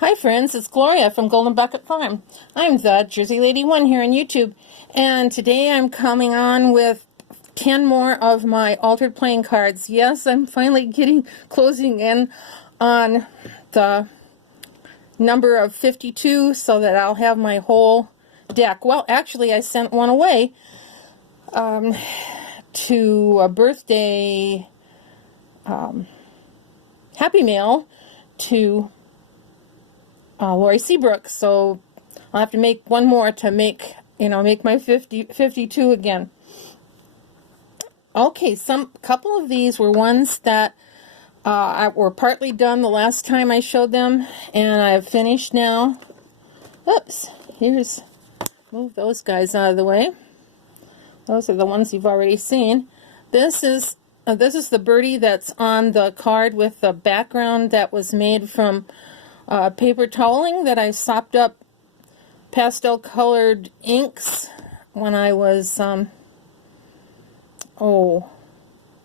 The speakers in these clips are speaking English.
Hi friends, it's Gloria from Golden Bucket Farm. I'm the Jersey Lady 1 here on YouTube, and today I'm coming on with 10 more of my altered playing cards. Yes, I'm finally closing in on the number of 52 so that I'll have my whole deck. Well, actually I sent one away to a birthday Happy Mail to Lori Seabrook, so I'll have to make one more to make my 52 again. Okay, couple of these were ones that were partly done the last time I showed them, and I have finished now. Oops, move those guys out of the way. Those are the ones you've already seen. This is the birdie that's on the card with the background that was made from paper toweling that I sopped up pastel colored inks when I was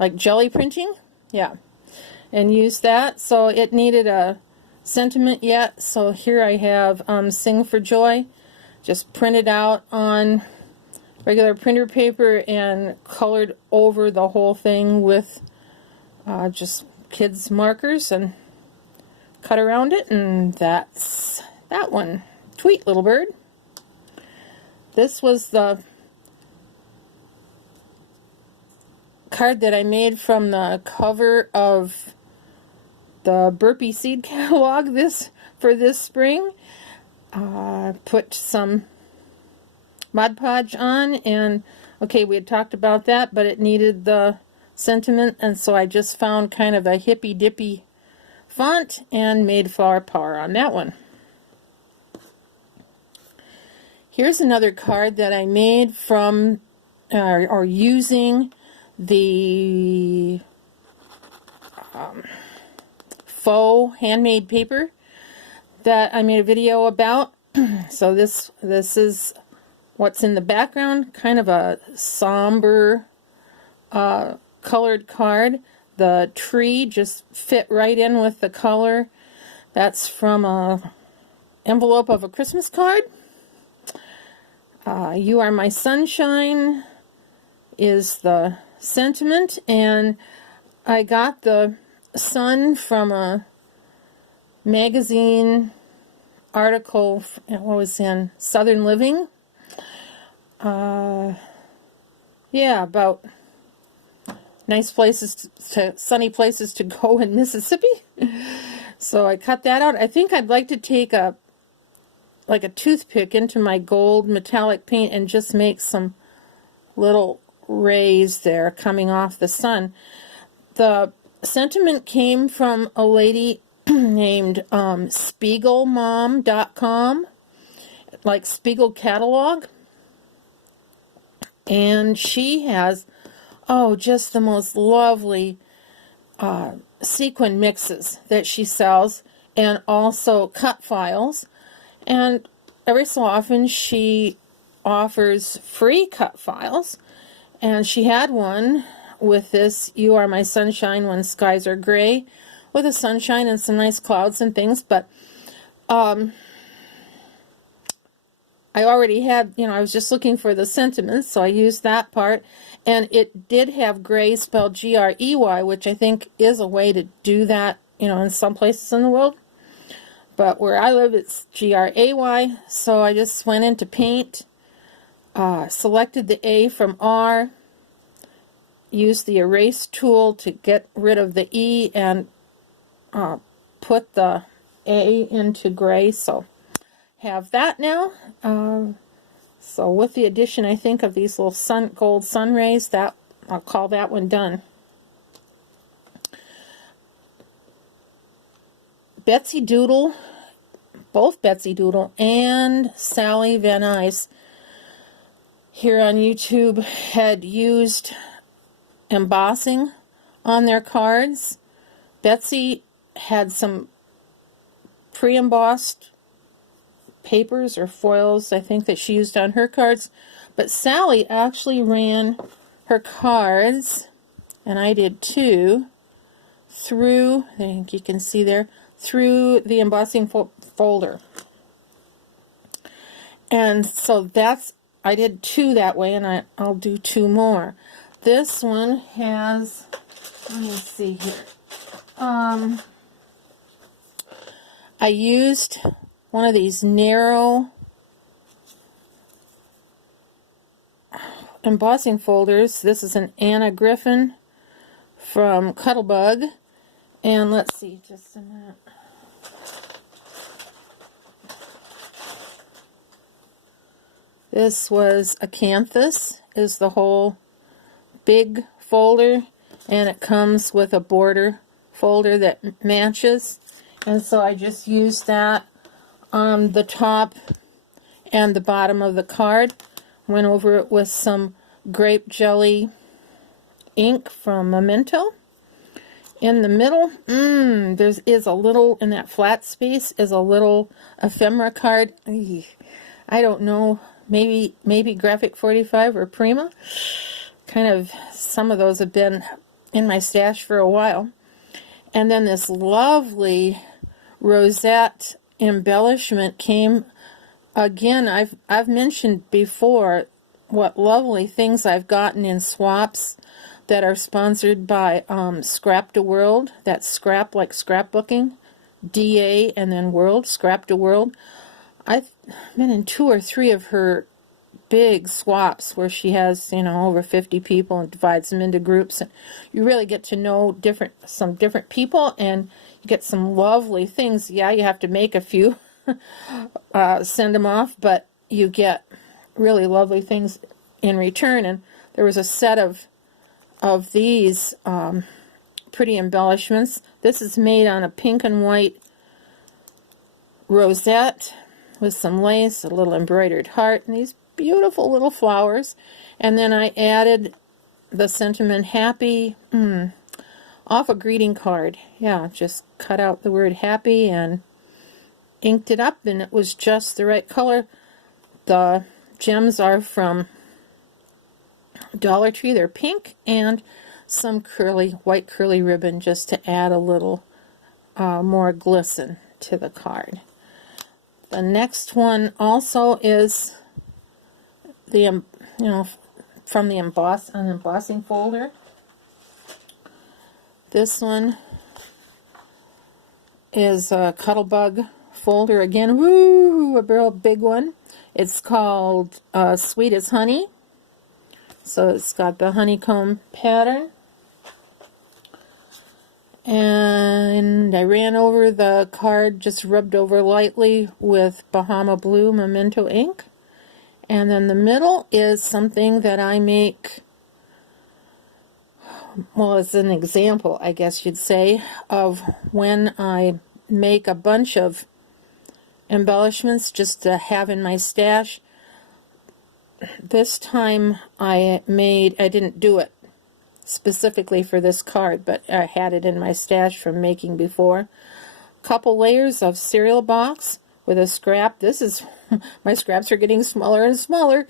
like jelly printing, yeah, and used that. So it needed a sentiment yet, so here I have Sing for Joy, just printed out on regular printer paper and colored over the whole thing with just kids markers and cut around it, and that's that one. Tweet, little bird. This was the card that I made from the cover of the Burpee Seed catalog for this spring. Put some Mod Podge on, and okay, we had talked about that, but it needed the sentiment, and so I just found kind of a hippy dippy font and made Flower Power on that one. Here's another card that I made from or using the faux handmade paper that I made a video about. So this is what's in the background, kind of a somber colored card. The tree just fit right in with the color. That's from an envelope of a Christmas card. You Are My Sunshine is the sentiment, and I got the sun from a magazine article, what was in Southern Living. Yeah, about nice places sunny places to go in Mississippi. So I cut that out. I think I'd like to take a toothpick into my gold metallic paint and just make some little rays there coming off the sun. The sentiment came from a lady named SpiegelMom.com, like Spiegel catalog, and she has just the most lovely sequin mixes that she sells, and also cut files. And every so often she offers free cut files, and she had one with this You Are My Sunshine When Skies Are Gray, with a sunshine and some nice clouds and things. But I already had, I was just looking for the sentiments, so I used that part. And it did have gray spelled G-R-E-Y, which I think is a way to do that, in some places in the world. But where I live, it's G-R-A-Y, so I just went into paint, selected the A from R, used the erase tool to get rid of the E, and put the A into gray, so have that now. So with the addition, I think, of these little gold sun rays, that I'll call that one done. Betsy Doodle, both Betsy Doodle and Sally Van Ice here on YouTube had used embossing on their cards. Betsy had some pre-embossed papers or foils, I think, that she used on her cards, but Sally actually ran her cards, and I did too, through, I think you can see there, through the embossing folder. And so that's, I did 2 that way, and I'll do 2 more. This one has, let me see here. I used one of these narrow embossing folders. This is an Anna Griffin from Cuttlebug. And let's see, just a minute. This was Acanthus, is the whole big folder, and it comes with a border folder that matches. And so I just used that on the top and the bottom of the card. Went over it with some grape jelly ink from Memento. In the middle, there is a little, in that flat space, is a little ephemera card. I don't know, maybe Graphic 45 or Prima. Kind of, some of those have been in my stash for a while. And then this lovely rosette embellishment came. Again, I've mentioned before what lovely things I've gotten in swaps that are sponsored by Scrap to World. That's scrap like scrapbooking, DA and then World, Scrap to World. I've been in 2 or 3 of her big swaps where she has, over 50 people and divides them into groups. And you really get to know some different people, and you get some lovely things. Yeah, you have to make a few, send them off, but you get really lovely things in return. And there was a set of these pretty embellishments. This is made on a pink and white rosette with some lace, a little embroidered heart, and these beautiful little flowers. And then I added the sentiment happy off a greeting card. Yeah, just cut out the word happy and inked it up, and it was just the right color. The gems are from Dollar Tree. They're pink, and some white curly ribbon just to add a little more glisten to the card. The next one also is the from the embossing folder. This one is a Cuttlebug folder again. Woo, a real big one. It's called Sweet as Honey. So it's got the honeycomb pattern. And I ran over the card, just rubbed over lightly with Bahama Blue Memento ink. And then the middle is something that I make, well, as an example, I guess you'd say, of when I make a bunch of embellishments just to have in my stash. This time I didn't do it specifically for this card, but I had it in my stash from making before. Couple layers of cereal box with a scrap. This is, my scraps are getting smaller and smaller.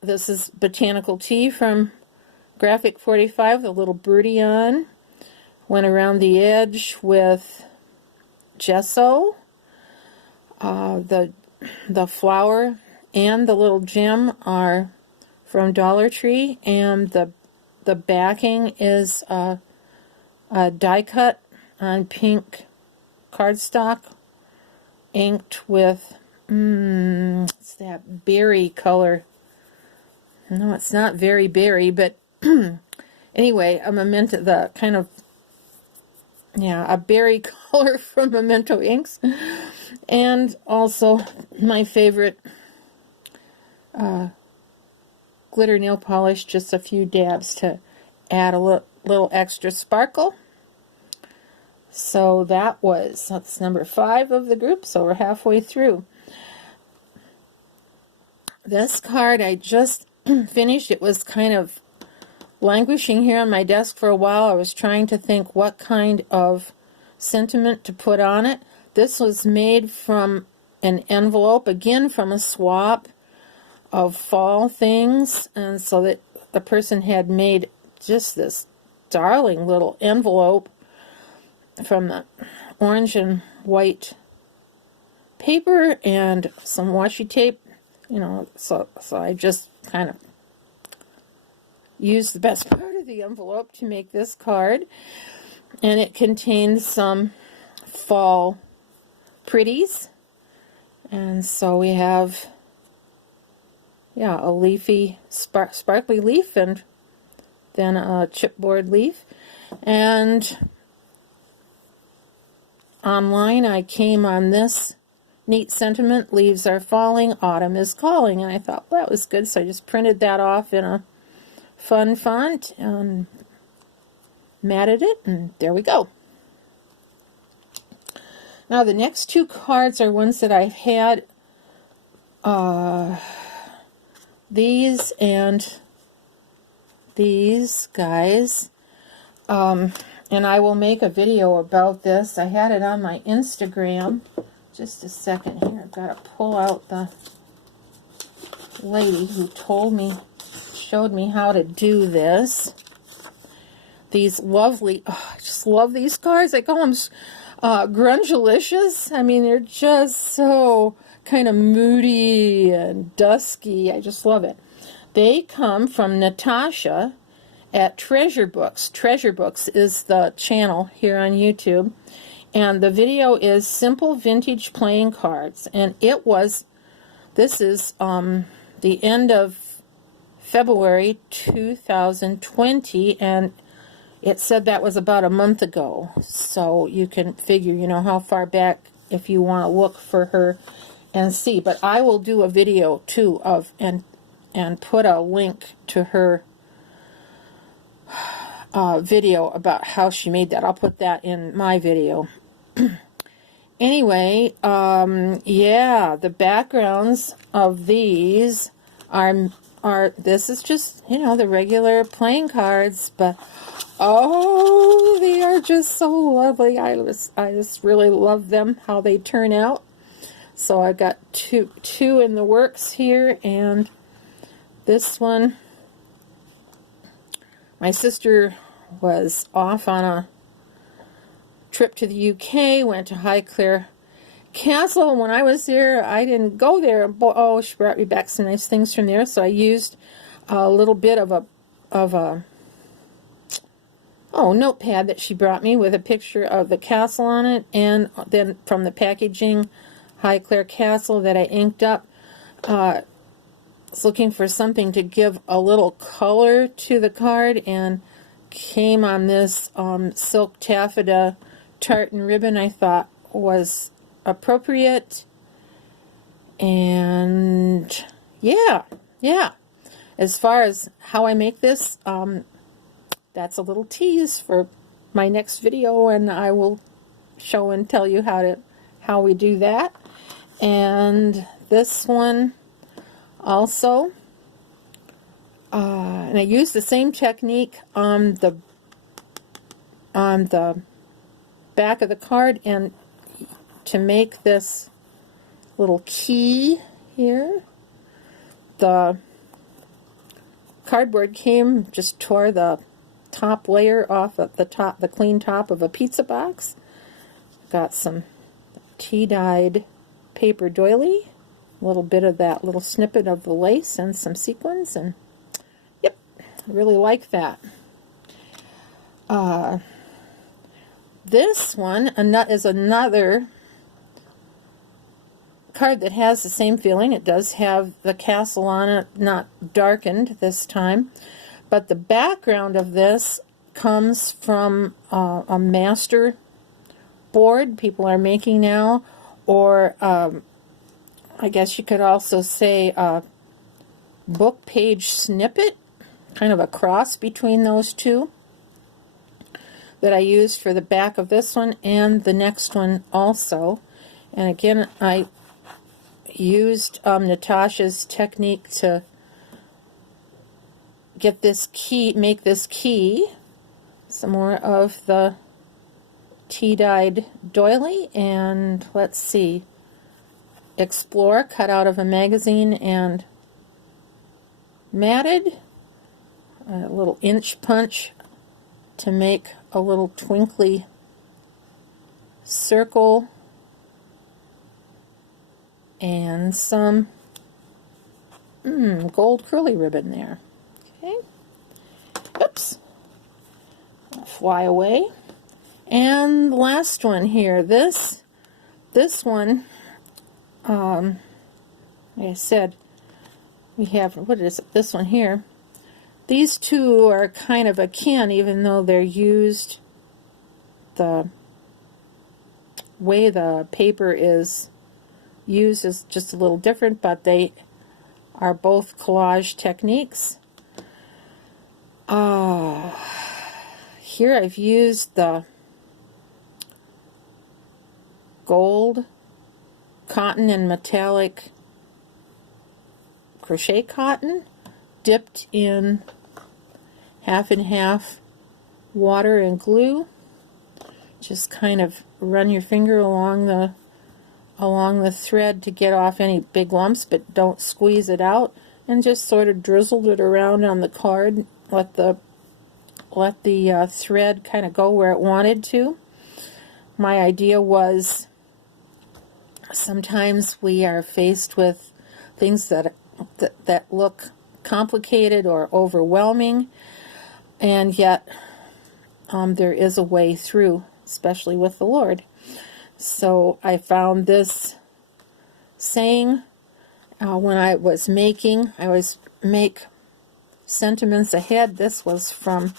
This is Botanical Tea from Graphic 45, the little birdie on. Went around the edge with gesso. The flower and the little gem are from Dollar Tree, and the backing is a die cut on pink cardstock, inked with it's that berry color. No, it's not very berry, but anyway, a Memento, the kind of, yeah, a berry color from Memento inks. And also my favorite glitter nail polish, just a few dabs to add a little extra sparkle. So that's number 5 of the group, so we're halfway through. This card I just finished. It was kind of languishing here on my desk for a while. I was trying to think what kind of sentiment to put on it. This was made from an envelope, again from a swap of fall things, and so that the person had made just this darling little envelope. from the orange and white paper and some washi tape, so I just kind of used the best part of the envelope to make this card. And it contains some fall pretties. And so we have, a leafy, sparkly leaf, and then a chipboard leaf. And online I came on this neat sentiment, leaves are falling, autumn is calling. And I thought, well, that was good, so I just printed that off in a fun font and matted it, and there we go. Now the next two cards are ones that I've had, these and these guys, and I will make a video about this. I had it on my Instagram. Just a second here, I've got to pull out the lady who showed me how to do this. These lovely, I just love these cards. I call them grungelicious. I mean, they're just so kind of moody and dusky. I just love it. They come from Natasha at Treasure Books. Treasure Books is the channel here on YouTube. And the video is Simple Vintage Playing Cards. And this is the end of February 2020, and it said that was about a month ago. So you can figure, how far back if you want to look for her and see. But I will do a video too and put a link to her video about how she made that. I'll put that in my video. Anyway, the backgrounds of these are this is just, the regular playing cards, but oh, they are just so lovely. I just really love them, how they turn out. So I've got two in the works here, and this one, my sister was off on a trip to the UK, went to Highclere Castle. When I was there, I didn't go there. Oh, she brought me back some nice things from there, so I used a little bit of a notepad that she brought me with a picture of the castle on it, and then from the packaging, Highclere Castle, that I inked up. I was looking for something to give a little color to the card, and came on this silk taffeta tartan ribbon I thought was appropriate. And yeah. As far as how I make this, that's a little tease for my next video, and I will show and tell you how we do that. And this one also, and I use the same technique on the back of the card, and to make this little key here, the cardboard just tore the top layer off of the clean top of a pizza box. Got some tea-dyed paper doily, a little bit of that little snippet of the lace, and some sequins, and yep, I really like that. This one is another card that has the same feeling. It does have the castle on it, not darkened this time, but the background of this comes from a master board people are making now, or I guess you could also say a book page snippet, kind of a cross between those two, that I used for the back of this one and the next one also. And again, I used Natasha's technique to make this key, some more of the tea-dyed doily, and let's see, Explore, cut out of a magazine and matted, a little inch punch to make a little twinkly circle and some gold curly ribbon there. Okay. Oops. I'll fly away. And the last one here. This one, like I said, we have, what is it? This one here. These two are kind of akin, even though they're used, the way the paper is used is just a little different, but they are both collage techniques. Here I've used the gold cotton and metallic crochet cotton dipped in half and half water and glue. Just kind of run your finger along the thread to get off any big lumps, but don't squeeze it out, and just sort of drizzled it around on the card. Let the thread kind of go where it wanted to. My idea was, sometimes we are faced with things that look complicated or overwhelming, and yet there is a way through, especially with the Lord. So I found this saying when I was making, I always make sentiments ahead. This was from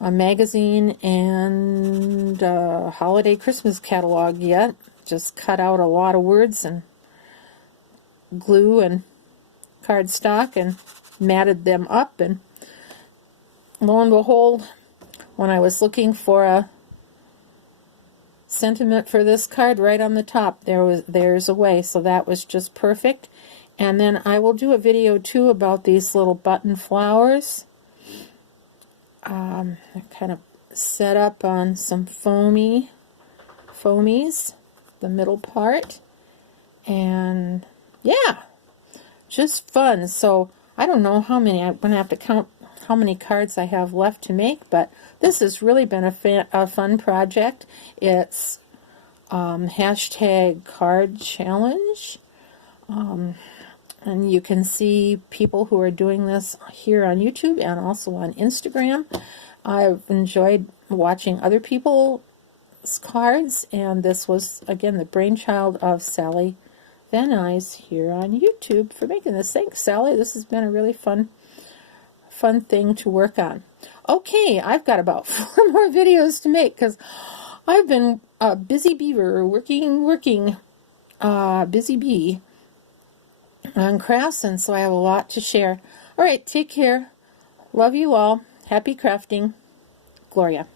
a magazine and a holiday Christmas catalog yet. Just cut out a lot of words and glue and cardstock and matted them up, and lo and behold, when I was looking for a sentiment for this card, right on the top there's a way. So that was just perfect. And then I will do a video too about these little button flowers. I kind of set up on some foamies, the middle part, and yeah, just fun. So I don't know how many, I'm going to have to count how many cards I have left to make, but this has really been a fun project. It's hashtag card challenge, and you can see people who are doing this here on YouTube and also on Instagram. I've enjoyed watching other people's cards, and this was, again, the brainchild of Sally Van Nuys here on YouTube for making this. Thanks, Sally. This has been a really fun thing to work on. Okay, I've got about 4 more videos to make because I've been a busy beaver, working, busy bee on crafts, and so I have a lot to share. All right, take care. Love you all. Happy crafting. Gloria.